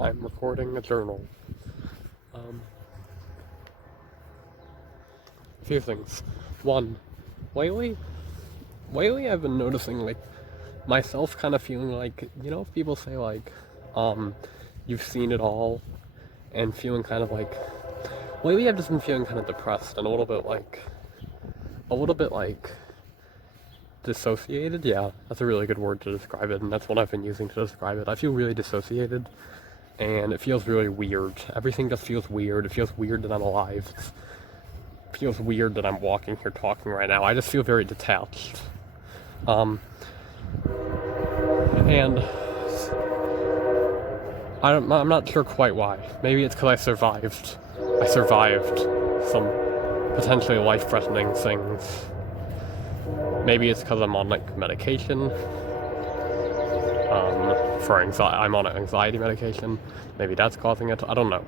I'm recording a journal. A few things. One, lately I've been noticing, like, myself kind of feeling like, people say, like, you've seen it all, and feeling kind of like, lately I've just been feeling kind of depressed and a little bit like, dissociated. Yeah, that's a really good word to describe it, and that's what I've been using to describe it. I feel really dissociated, and it feels really weird. Everything just feels weird. It feels weird that I'm alive. It feels weird that I'm walking here talking right now. I just feel very detached. And I'm not sure quite why. Maybe it's because I survived. I survived some potentially life-threatening things. Maybe it's because I'm on, like, medication. I'm on anxiety medication. Maybe that's causing it. I don't know.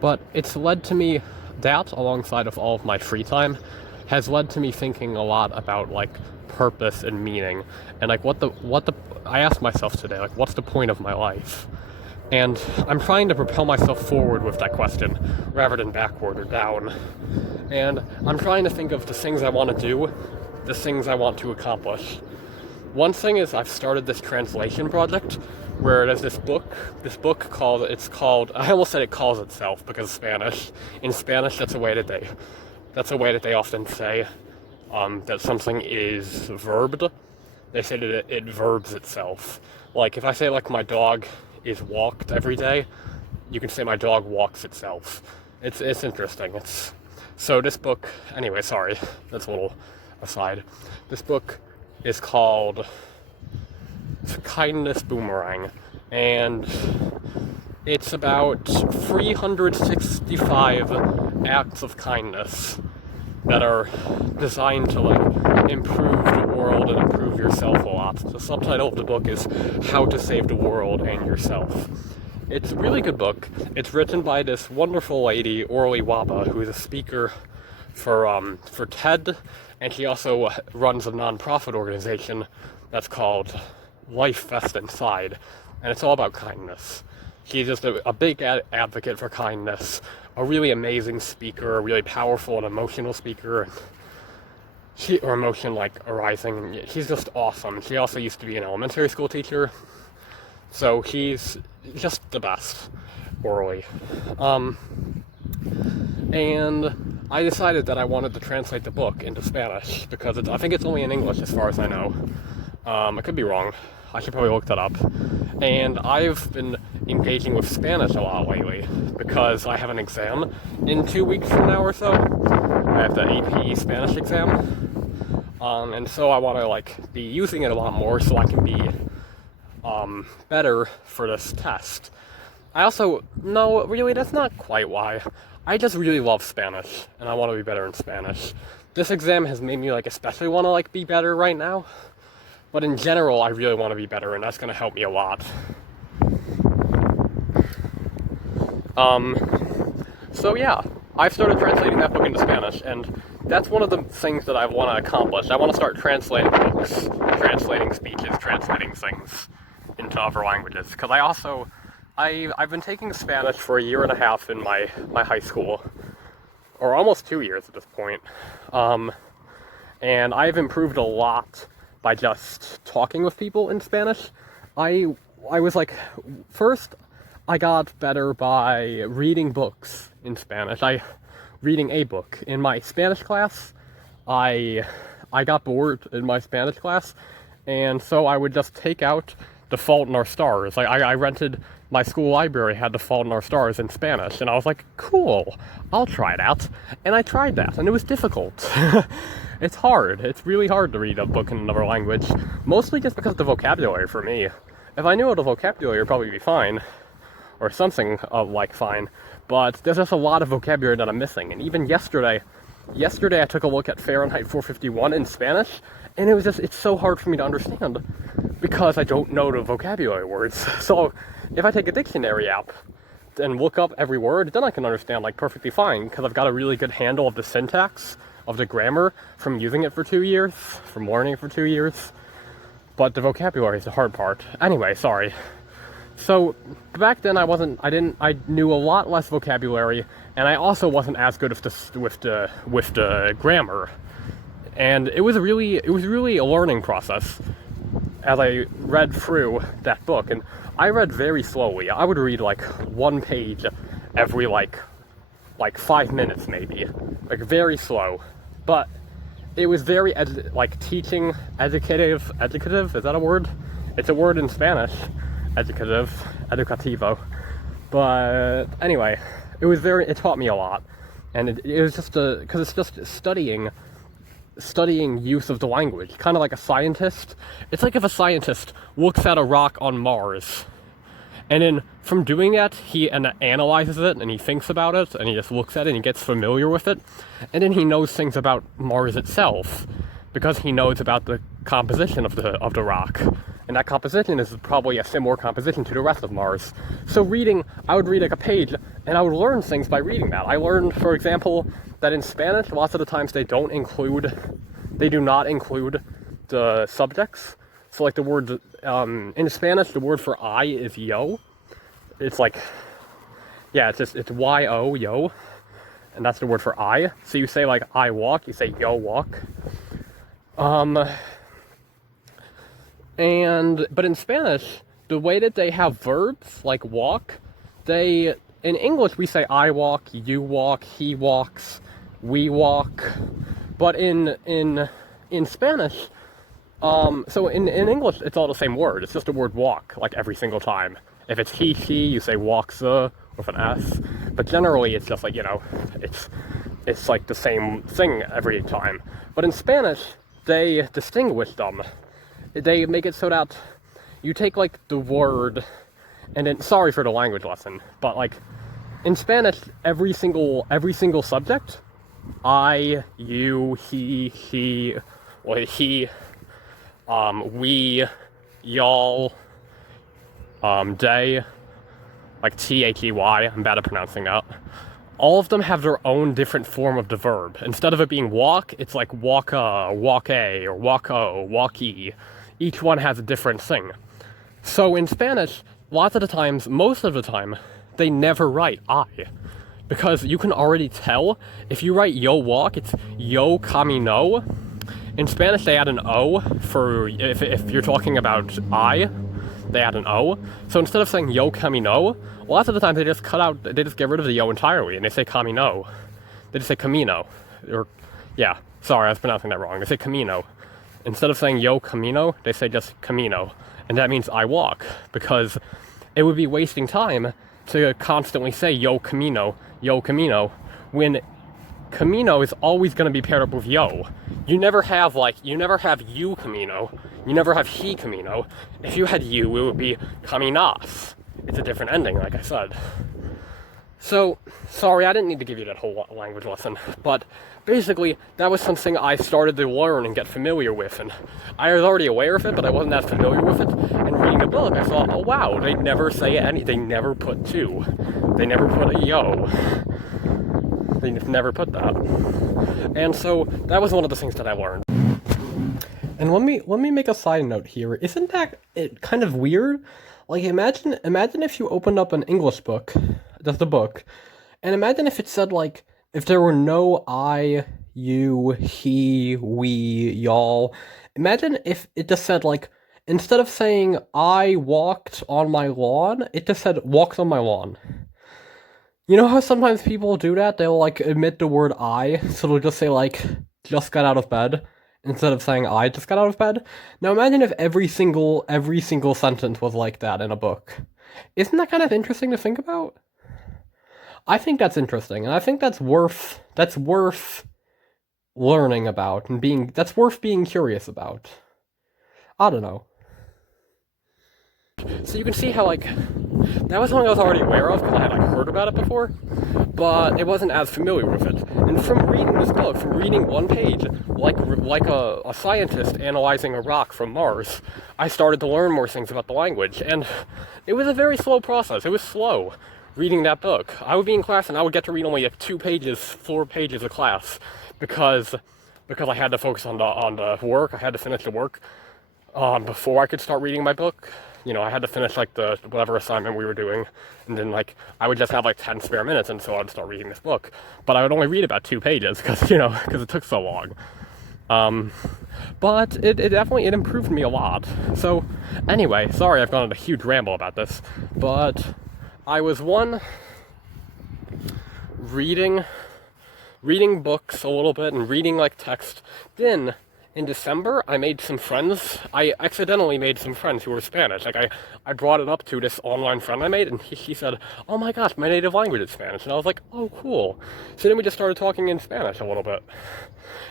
But it's led to me, that alongside of all of my free time, has led to me thinking a lot about, like, purpose and meaning. And, like, I asked myself today, like, what's the point of my life? And I'm trying to propel myself forward with that question, rather than backward or down. And I'm trying to think of the things I want to do, the things I want to accomplish. One thing is I've started this translation project, where there's this book called, I almost said it calls itself because Spanish. In Spanish, that's a way that they often say that something is verbed. They say that it verbs itself. Like, if I say, like, my dog is walked every day, you can say my dog walks itself. It's interesting. So this book, anyway, sorry, that's a little aside. This book is called Kindness Boomerang, and it's about 365 acts of kindness that are designed to, like, improve the world and improve yourself a lot. The subtitle of the book is How to Save the World and Yourself. It's a really good book. It's written by this wonderful lady, Orly Waba, who is a speaker for TED, and she also runs a non-profit organization that's called Life Fest Inside, and it's all about kindness. She's just a big advocate for kindness, a really amazing speaker, a really powerful and emotional speaker, or emotion, like, arising. She's just awesome. She also used to be an elementary school teacher, so she's just the best, Orly. And I decided that I wanted to translate the book into Spanish, because I think it's only in English as far as I know. I could be wrong. I should probably look that up. And I've been engaging with Spanish a lot lately, because I have an exam in 2 weeks from now or so. I have the AP Spanish exam. And so I want to, like, be using it a lot more so I can be better for this test. No, really, that's not quite why. I just really love Spanish, and I want to be better in Spanish. This exam has made me, like, especially want to, like, be better right now. But in general, I really want to be better, and that's going to help me a lot. So yeah, I've started translating that book into Spanish, and that's one of the things that I want to accomplish. I want to start translating books, translating speeches, translating things into other languages. Because I've been taking Spanish for 1.5 years in my high school, or almost 2 years at this point. And I've improved a lot by just talking with people in Spanish. I was like, first I got better by reading books in Spanish. Reading a book. In my Spanish class, I got bored in my Spanish class, and so I would just take out The Fault in Our Stars. I rented, my school library had The Fault in Our Stars in Spanish, and I was like, cool, I'll try that. And I tried that, and it was difficult. It's hard. It's really hard to read a book in another language, mostly just because of the vocabulary for me. If I knew all the vocabulary, it would probably be fine, or something like fine, but there's just a lot of vocabulary that I'm missing. And even yesterday I took a look at Fahrenheit 451 in Spanish, and it's so hard for me to understand, because I don't know the vocabulary words. So if I take a dictionary app and look up every word, then I can understand, like, perfectly fine, because I've got a really good handle of the syntax, of the grammar, from using it for 2 years, from learning it for 2 years. But the vocabulary is the hard part. Anyway, sorry. So back then I knew a lot less vocabulary, and I also wasn't as good with the grammar. And it was really a learning process as I read through that book. And I read very slowly. I would read like one page every like 5 minutes maybe, like very slow. But it was very teaching, educative. Is that a word? It's a word in Spanish. Educativo. But anyway, it taught me a lot, and it was just because it's just studying use of the language, kind of like a scientist. It's like if a scientist looks at a rock on Mars, and then from doing that, he analyzes it, and he thinks about it, and he just looks at it, and he gets familiar with it, and then he knows things about Mars itself, because he knows about the composition of the rock. And that composition is probably a similar composition to the rest of Mars. So I would read like a page, and I would learn things by reading that. I learned, for example, that in Spanish, lots of the times they do not include the subjects. So like the word, in Spanish, the word for I is yo. It's like, yeah, it's Y-O, yo. And that's the word for I. So you say like I walk, you say yo walk. But in Spanish, the way that they have verbs, like walk, in English we say I walk, you walk, he walks, we walk. But in Spanish, so in English it's all the same word, it's just the word walk, like every single time. If it's he, she, you say walks with an S. But generally it's just like, it's like the same thing every time. But in Spanish, they distinguish them. They make it so that you take like the word, and then, sorry for the language lesson, but like in Spanish, every single subject, I, you, he, she, or he, we, y'all, they, like T-H-E-Y, I'm bad at pronouncing that. All of them have their own different form of the verb. Instead of it being walk, it's like walka, walk-a, or walk-o, walk-e. Each one has a different thing. So in Spanish, lots of the times, most of the time, they never write I. Because you can already tell, if you write yo walk, it's yo camino. In Spanish, they add an O for, if you're talking about I, they add an O. So instead of saying yo camino, lots of the times they just get rid of the yo entirely, and they say camino. They just say camino. Or, yeah, sorry, I was pronouncing that wrong. They say camino. Instead of saying yo camino, they say just camino. And that means I walk, because it would be wasting time to constantly say yo camino, when camino is always going to be paired up with yo. You never have you camino, you never have he camino. If you had you, it would be caminas. It's a different ending, like I said. So, sorry, I didn't need to give you that whole language lesson, but basically, that was something I started to learn and get familiar with, and I was already aware of it, but I wasn't that familiar with it, and reading the book, I thought, oh wow, they never say they never put two. They never put a yo. They just never put that. And so, that was one of the things that I learned. And let me make a side note here. Isn't that kind of weird? Like, imagine if you opened up an English book, just a book, and imagine if it said, like, if there were no I, you, he, we, y'all. Imagine if it just said, like, instead of saying I walked on my lawn, it just said walked on my lawn. You know how sometimes people do that? They'll, like, omit the word I, so they'll just say, like, just got out of bed, instead of saying I just got out of bed. Now imagine if every single sentence was like that in a book. Isn't that kind of interesting to think about? I think that's interesting, and I think that's worth learning about, and that's worth being curious about. I don't know. So you can see how, like, that was something I was already aware of, because I had, like, heard about it before, but I wasn't as familiar with it. And from reading this book, from reading one page, like a scientist analyzing a rock from Mars, I started to learn more things about the language, and it was a very slow process. It was slow, reading that book. I would be in class, and I would get to read only, like, 4 pages of class, because I had to focus on the work, I had to finish the work. before I could start reading my book. I had to finish like the whatever assignment we were doing, and then like I would just have like 10 spare minutes, and so I'd start reading this book. But I would only read about 2 pages because it took so long. But it definitely improved me a lot. So anyway, sorry I've gone on a huge ramble about this, but I was reading books a little bit and reading like text. Then in December, I made some friends. I accidentally made some friends who were Spanish. Like, I brought it up to this online friend I made, and she said, "Oh my gosh, my native language is Spanish." And I was like, "Oh, cool." So then we just started talking in Spanish a little bit.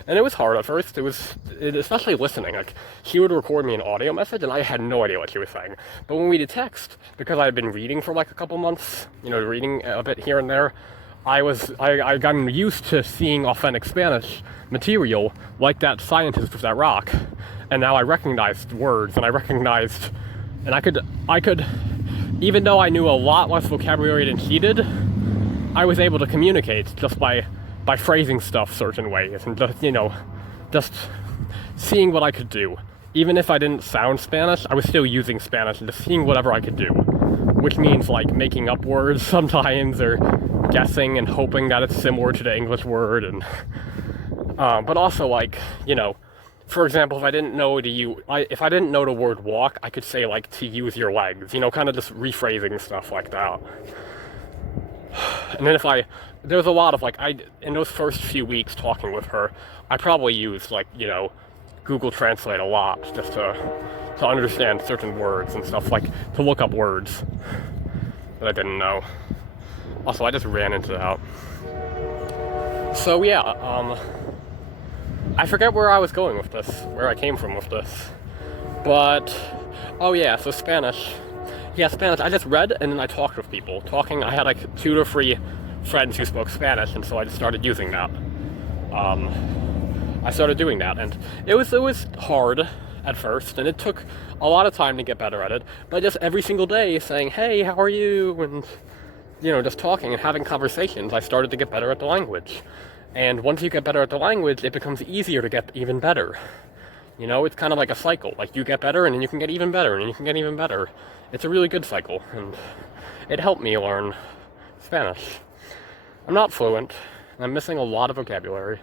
And it was hard at first. Especially listening. Like, she would record me an audio message, and I had no idea what she was saying. But when we did text, because I had been reading for like a couple months, reading a bit here and there, I gotten used to seeing authentic Spanish material like that scientist with that rock, and now I recognized words, and I could, even though I knew a lot less vocabulary than she did, I was able to communicate just by phrasing stuff certain ways, and just seeing what I could do. Even if I didn't sound Spanish, I was still using Spanish and just seeing whatever I could do, which means like making up words sometimes, or guessing and hoping that it's similar to the English word, and but also like, for example, if I didn't know the word walk, I could say like to use your legs, kind of just rephrasing stuff like that. And then there's a lot of like, in those first few weeks talking with her, I probably used like, Google Translate a lot just to understand certain words and stuff, like to look up words that I didn't know. Also, I just ran into that. So yeah, I forget where I was going with this, where I came from with this. But, oh yeah, so Spanish. Yeah, Spanish. I just read and then I talked with people. I had like 2 to 3 friends who spoke Spanish, and so I just started using that. I started doing that, and it was hard at first, and it took a lot of time to get better at it. But just every single day saying, "Hey, how are you?" and just talking and having conversations, I started to get better at the language. And once you get better at the language, it becomes easier to get even better. It's kind of like a cycle. Like, you get better, and then you can get even better, and you can get even better. It's a really good cycle, and it helped me learn Spanish. I'm not fluent. I'm missing a lot of vocabulary,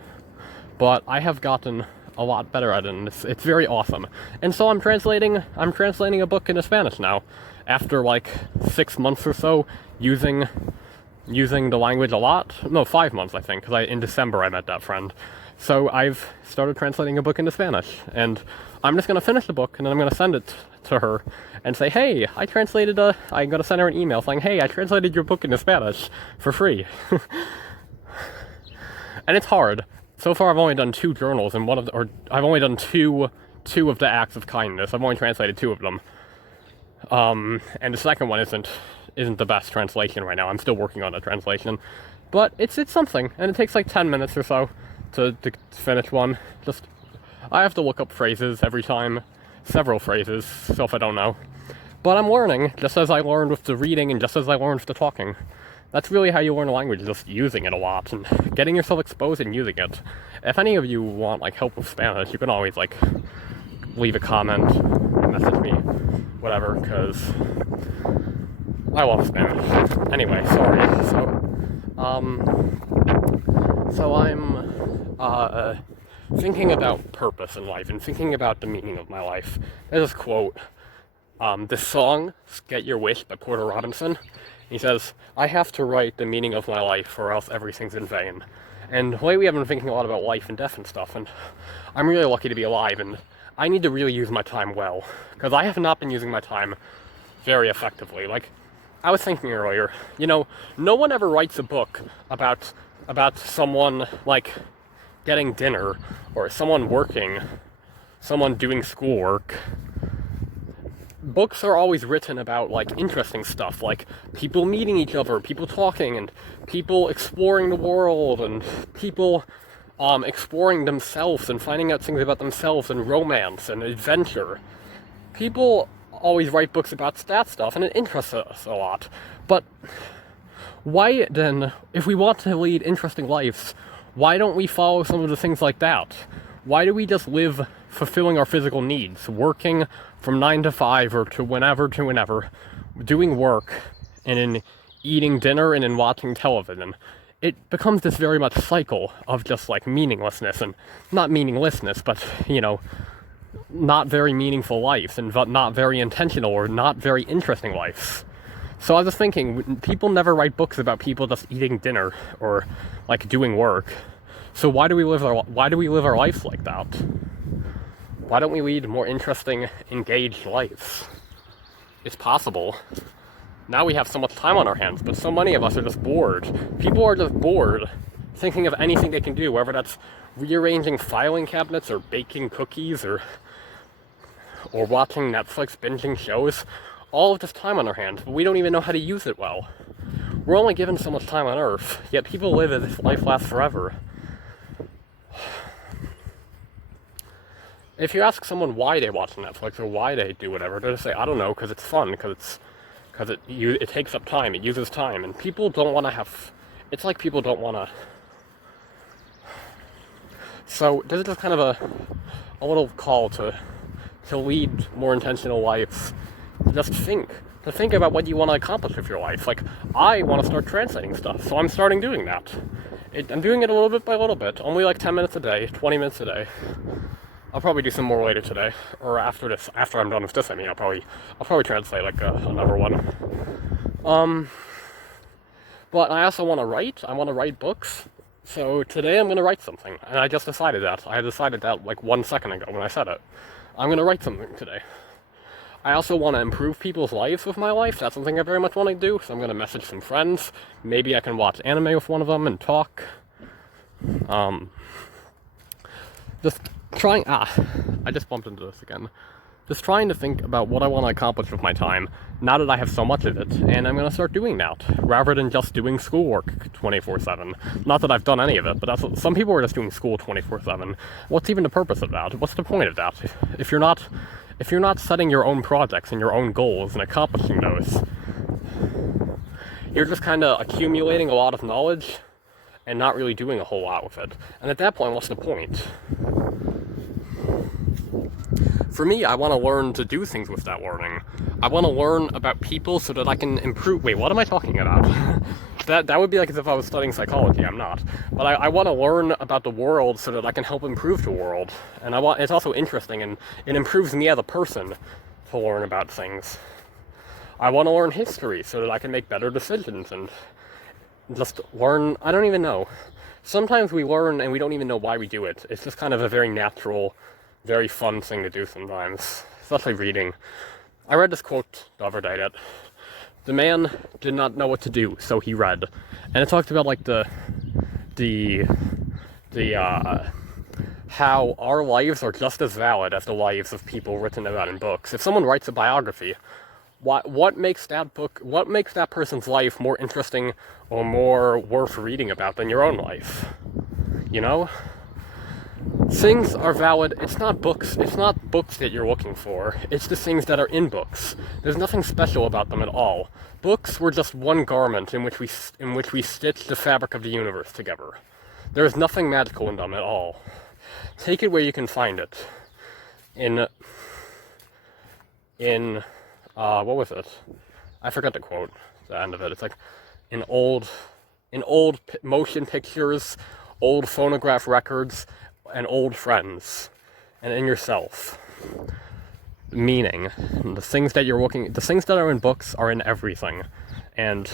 but I have gotten a lot better at it, and it's very awesome. And so I'm translating a book into Spanish now, after like 6 months or so using the language a lot. No, 5 months, I think, because in December I met that friend. So I've started translating a book into Spanish, and I'm just gonna finish the book, and then I'm gonna send it to her and say, "Hey, I'm gonna send her an email saying, 'Hey, I translated your book into Spanish for free.'" And it's hard. So far I've only done 2 journals, and I've only done two of the acts of kindness. I've only translated 2 of them. And the second one isn't the best translation right now. I'm still working on the translation, but it's something, and it takes like 10 minutes or so to finish one. I have to look up phrases every time, several phrases, so if I don't know. But I'm learning, just as I learned with the reading and just as I learned with the talking. That's really how you learn a language, just using it a lot and getting yourself exposed and using it. If any of you want like help with Spanish, you can always like leave a comment, message me, whatever, because I love Spanish. Anyway, sorry. So I'm thinking about purpose in life and thinking about the meaning of my life. There's this quote. This song, "Get Your Wish" by Porter Robinson. He says, "I have to write the meaning of my life or else everything's in vain." And lately I've been thinking a lot about life and death and stuff, and I'm really lucky to be alive, and I need to really use my time well, because I have not been using my time very effectively. Like, I was thinking earlier, no one ever writes a book about someone, like, getting dinner, or someone working, someone doing schoolwork. Books are always written about, like, interesting stuff, like people meeting each other, people talking, and people exploring the world, and people exploring themselves and finding out things about themselves, and romance and adventure. People always write books about that stuff, and it interests us a lot. But why then, if we want to lead interesting lives, why don't we follow some of the things like that? Why do we just live fulfilling our physical needs, working from 9 to 5 or to whenever, doing work, and in eating dinner and in watching television? It becomes this very much cycle of just like meaninglessness, and not meaninglessness, but, you know, not very meaningful lives, and not very intentional or not very interesting lives. So I was thinking, people never write books about people just eating dinner or like doing work. So why do we live our lives like that? Why don't we lead more interesting, engaged lives? It's possible. Now we have so much time on our hands, but so many of us are just bored. People are just bored, thinking of anything they can do, whether that's rearranging filing cabinets or baking cookies or watching Netflix, binging shows. All of this time on our hands, but we don't even know how to use it well. We're only given so much time on Earth, yet people live as if life lasts forever. If you ask someone why they watch Netflix or why they do whatever, they'll just say, I don't know, because it's fun, because it takes up time, it uses time, and people don't want to have, it's like people don't want to. So this is just kind of a little call to lead more intentional lives. Just to think about what you want to accomplish with your life. Like, I want to start translating stuff, so I'm starting doing that. I'm doing it a little bit by little bit, only like 10 minutes a day, 20 minutes a day. I'll probably do some more later today, or after I'm done with this, I mean, I'll probably translate like another one. But I also want to write books, so today I'm going to write something, and I just decided that. I decided that like 1 second ago when I said it. I'm going to write something today. I also want to improve people's lives with my life. That's something I very much want to do, so I'm going to message some friends. Maybe I can watch anime with one of them and talk. Just trying, I just bumped into this again. Just trying to think about what I want to accomplish with my time, now that I have so much of it, and I'm going to start doing that, rather than just doing schoolwork 24/7. Not that I've done any of it, but that's what, some people are just doing school 24/7. What's even the purpose of that? What's the point of that? If you're not setting your own projects and your own goals and accomplishing those, you're just kind of accumulating a lot of knowledge and not really doing a whole lot with it. And at that point, what's the point? For me, I want to learn to do things with that learning. I want to learn about people so that I can improve. Wait, what am I talking about? That would be like as if I was studying psychology. I'm not. But I want to learn about the world so that I can help improve the world. And it's also interesting, and it improves me as a person to learn about things. I want to learn history so that I can make better decisions and just learn. I don't even know. Sometimes we learn and we don't even know why we do it. It's just kind of a very natural, very fun thing to do sometimes, especially reading. I read this quote the other day that the man did not know what to do, so he read. And it talked about like the how our lives are just as valid as the lives of people written about in books. If someone writes a biography, what makes that person's life more interesting or more worth reading about than your own life? You know? Things are valid. It's not books that you're looking for. It's the things that are in books. There's nothing special about them at all. Books were just one garment in which we stitch the fabric of the universe together. There is nothing magical in them at all. Take it where you can find it. In what was it? I forgot the quote. The end of it. It's like in old motion pictures, old phonograph records, and old friends, and in yourself. Meaning, the things that are in books are in everything, and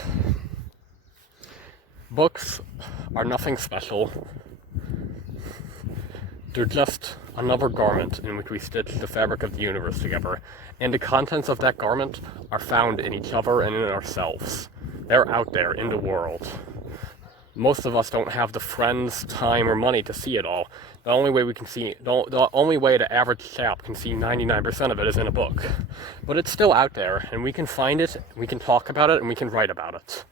books are nothing special. They're just another garment in which we stitch the fabric of the universe together, and the contents of that garment are found in each other and in ourselves. They're out there in the world. Most of us don't have the friends, time, or money to see it all. The only way the average chap can see 99% of it is in a book. But it's still out there, and we can find it, we can talk about it, and we can write about it.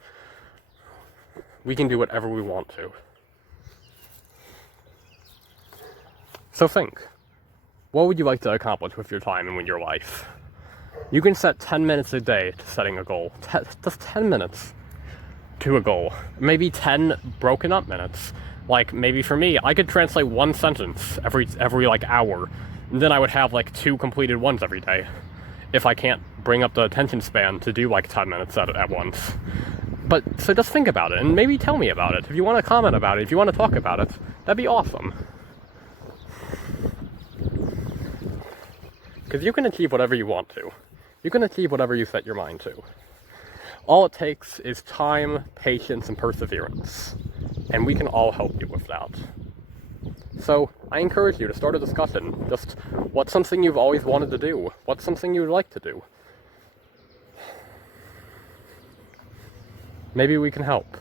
We can do whatever we want to. So think, what would you like to accomplish with your time and with your life? You can set 10 minutes a day to setting a goal. Just 10 minutes to a goal. Maybe 10 broken up minutes. Like, maybe for me, I could translate one sentence every like hour, and then I would have like 2 completed ones every day, if I can't bring up the attention span to do like 10 minutes at once. But, so just think about it, and maybe tell me about it. If you want to comment about it, if you want to talk about it, that'd be awesome. Because you can achieve whatever you want to. You can achieve whatever you set your mind to. All it takes is time, patience, and perseverance. And we can all help you with that. So, I encourage you to start a discussion. Just, what's something you've always wanted to do? What's something you would like to do? Maybe we can help.